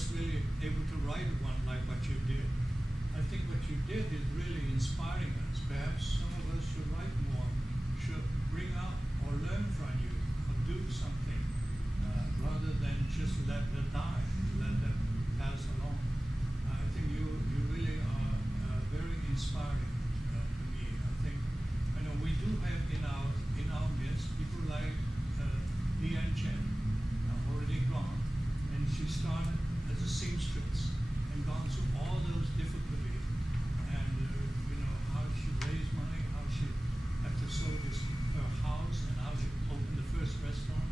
us really able to write one like what you did. I think what you did is really inspiring us. Perhaps some of us should write more, should bring up or learn from you, or do something, rather than just let them die, let them pass along. I think you really are very inspiring to me. I think, I know we do have in our midst people like Lian Chen, already gone, and she started as a seamstress and gone through all those difficulties, and you know how she raised money, how she had to sell her house, and how she opened the first restaurant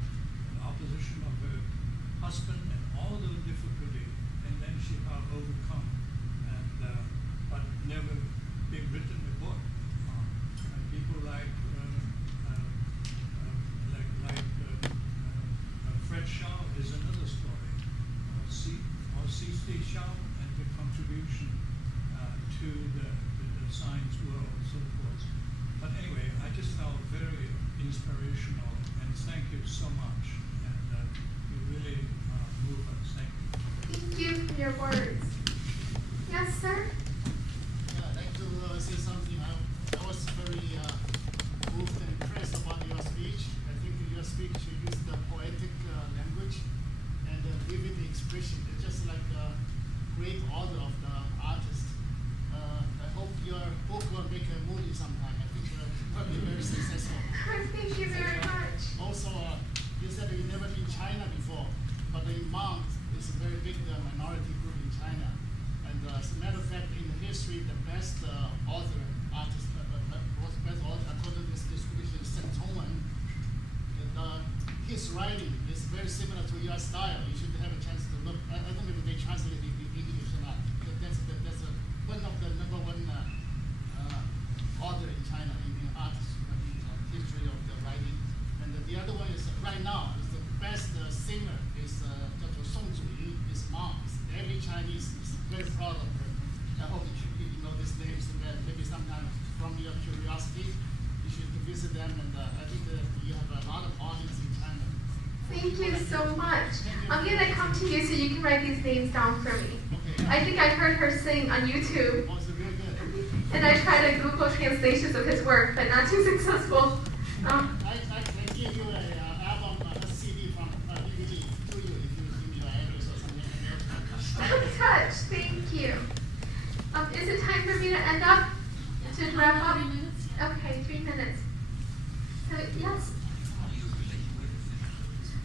in opposition of her husband, and all those difficulties, and then she had overcome, and but never been written a book. And people like Fred Shaw is another story. C.C. Shaw and the contribution to the science world, so forth. But anyway, I just felt very inspirational, and thank you so much. And you really move us. Thank you. Thank you for your words. Yes, sir? Yeah, I'd like to say something. I was very moved and impressed about your speech. I think your speech you used the poetic language and vivid expression. It's just like a great order of the artist. I hope your book will make a movie sometime. I think it's probably very successful. Thank you very much. Also, you said you've never been in China before, but the Hmong is a very big minority group in China. And as a matter of fact, in history, the best author, artist, was the best author according to this description is Latehomecomer. His writing is very similar to your style. You should have a chance to look. I don't know if they translate it in English or not. That's one of the number one author in China in art history of the writing. And the other one is right now is the best singer is Dr. Song Zhuyi. His mom. Every Chinese is very proud of her. I hope you know these names, and maybe sometime from your curiosity you should visit them. And I think you have a lot of audience in China. Thank you so much. I'm going to come to you so you can write these names down for me. Okay, yeah. I think I heard her sing on YouTube. Oh, it's real good. And I tried to Google translations of his work, but not too successful. I give you an album, a CD from DVD to you if you give me your address or something. Good touch. Thank you. Is it time for me to end up? To wrap up? 3 minutes. Okay, 3 minutes. So, yes.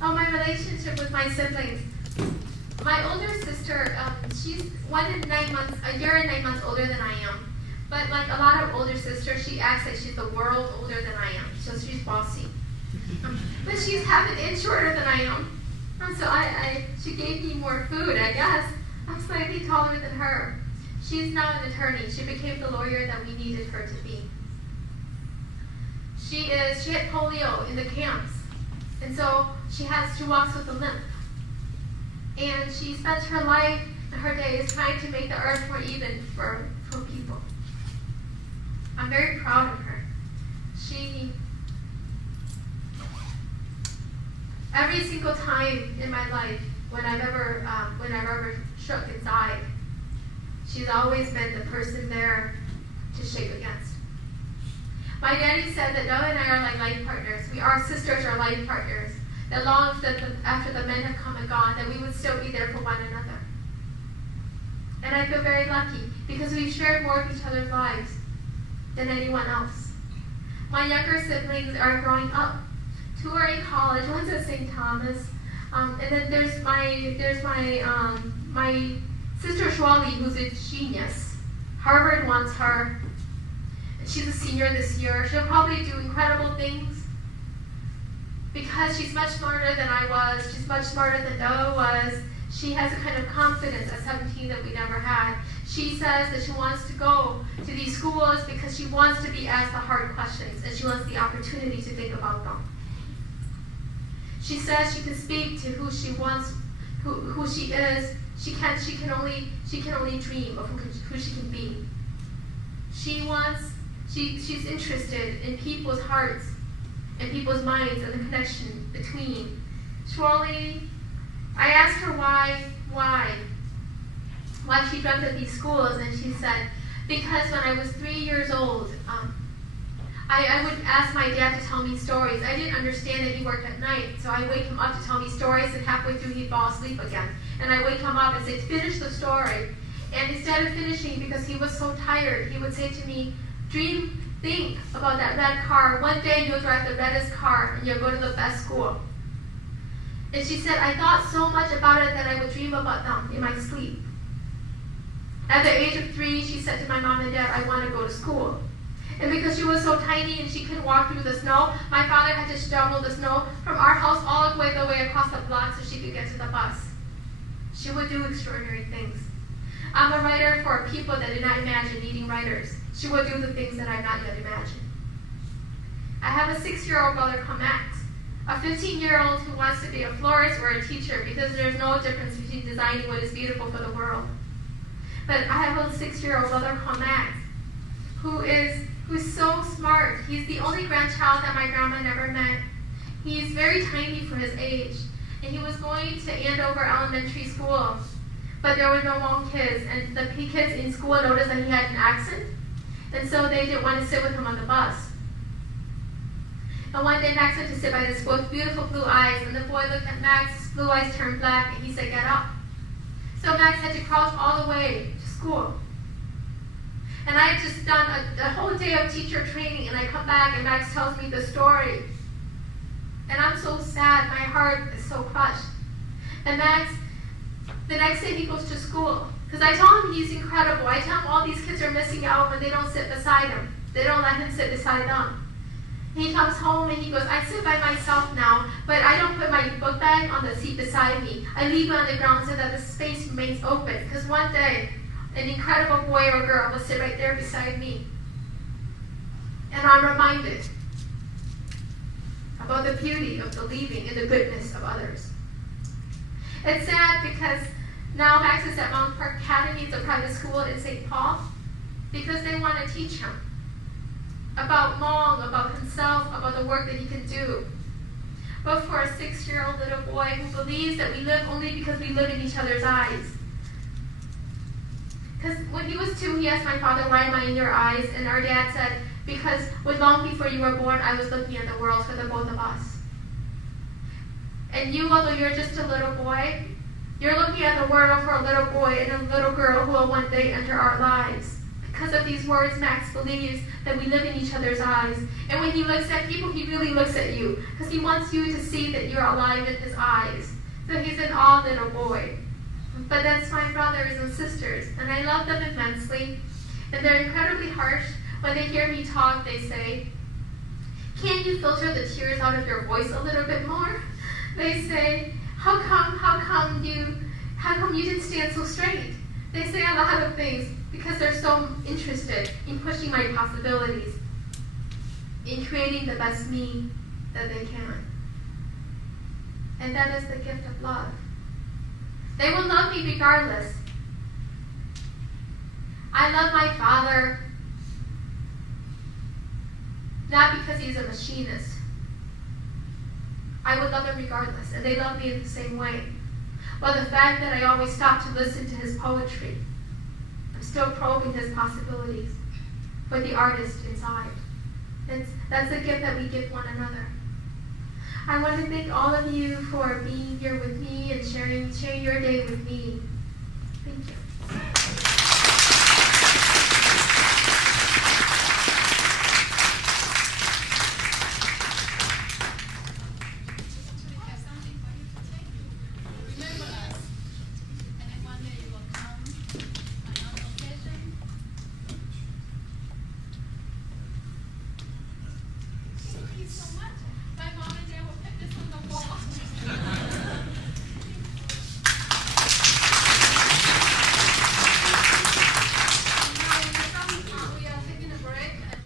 Oh, my relationship with my siblings. My older sister, she's a year and 9 months older than I am. But like a lot of older sisters, she acts like she's the world older than I am. So she's bossy. But she's half an inch shorter than I am. So she gave me more food, I guess. I'm slightly taller than her. She's now an attorney. She became the lawyer that we needed her to be. She had polio in the camps. And so she walks with a limp. And she spends her life and her days trying to make the earth more even for people. I'm very proud of her. Every single time in my life when I've ever shook inside, she's always been the person there to shake against. My daddy said that Noah and I are like life partners. Our sisters are life partners. That long after the men have come and gone, that we would still be there for one another. And I feel very lucky because we've shared more of each other's lives than anyone else. My younger siblings are growing up. 2 are in college. One's at St. Thomas. And then there's my sister Shuali, who's a genius. Harvard wants her. She's a senior this year. She'll probably do incredible things because she's much smarter than I was. She's much smarter than Noah was. She has a kind of confidence at 17 that we never had. She says that she wants to go to these schools because she wants to be asked the hard questions and she wants the opportunity to think about them. She says she can speak to who she wants, who she is. She can only dream of who she can be. She's interested in people's hearts and people's minds and the connection between. Surely, I asked her why why she dreamt of these schools, and she said, because when I was 3 years old, I would ask my dad to tell me stories. I didn't understand that he worked at night, so I'd wake him up to tell me stories, and halfway through he'd fall asleep again. And I'd wake him up and say, finish the story. And instead of finishing, because he was so tired, he would say to me, think about that red car. One day you'll drive the reddest car, and you'll go to the best school. And she said, I thought so much about it that I would dream about them in my sleep. At the age of 3, she said to my mom and dad, I want to go to school. And because she was so tiny and she couldn't walk through the snow, my father had to shovel the snow from our house all the way across the block so she could get to the bus. She would do extraordinary things. I'm a writer for people that did not imagine needing writers. She would do the things that I've not yet imagined. I have a 6-year-old brother called Max, a 15-year-old who wants to be a florist or a teacher because there's no difference between designing what is beautiful for the world. But I have a 6-year-old brother called Max, who's so smart. He's the only grandchild that my grandma never met. He's very tiny for his age, and he was going to Andover Elementary School, but there were no Hmong kids, and the kids in school noticed that he had an accent, and so they didn't want to sit with him on the bus. And one day Max went to sit by this boy with beautiful blue eyes, and the boy looked at Max, his blue eyes turned black, and he said, get up. So Max had to crouch all the way to school. And I had just done a whole day of teacher training, and I come back and Max tells me the story. And I'm so sad, my heart is so crushed. And Max, the next day he goes to school, because I tell him he's incredible. I tell him all these kids are missing out when they don't sit beside him. They don't let him sit beside them. He comes home and he goes, I sit by myself now, but I don't put my book bag on the seat beside me. I leave it on the ground so that the space remains open, because one day an incredible boy or girl will sit right there beside me. And I'm reminded about the beauty of believing in the goodness of others. It's sad because now Max is at Mount Park Academy, it's a private school in St. Paul, because they want to teach him about Hmong, about himself, about the work that he can do. But for a 6-year-old little boy who believes that we live only because we look in each other's eyes. Because when he was 2, he asked my father, why am I in your eyes? And our dad said, because long before you were born, I was looking at the world for the both of us. And you, although you're just a little boy, you're looking at the world for a little boy and a little girl who will one day enter our lives. Because of these words, Max believes that we live in each other's eyes. And when he looks at people, he really looks at you, because he wants you to see that you're alive in his eyes. So he's an odd little boy. But that's my brothers and sisters, and I love them immensely. And they're incredibly harsh. When they hear me talk, they say, can you filter the tears out of your voice a little bit more? They say, how come you didn't stand so straight? They say a lot of things because they're so interested in pushing my possibilities, in creating the best me that they can. And that is the gift of love. They will love me regardless. I love my father, not because he's a machinist. I would love him regardless, and they love me in the same way. But the fact that I always stop to listen to his poetry, I'm still probing his possibilities for the artist inside. That's the gift that we give one another. I want to thank all of you for being here with me and sharing your day with me. Thank you.